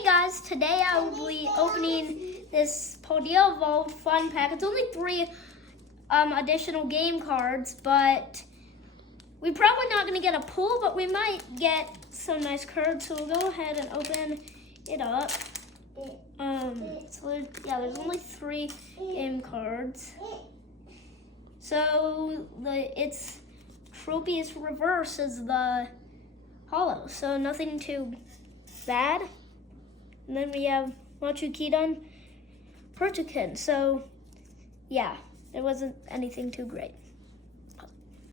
Hey guys, today I will be opening this Paldea Evolved fun pack. It's only 3 additional game cards, but we're probably not going to get a pull, but we might get some nice cards. So we'll go ahead and open it up. There's only 3 game cards. So its Tropius reverse is the hollow, so nothing too bad. And then we have Machu-Kidon, Pertukin. So yeah, there wasn't anything too great.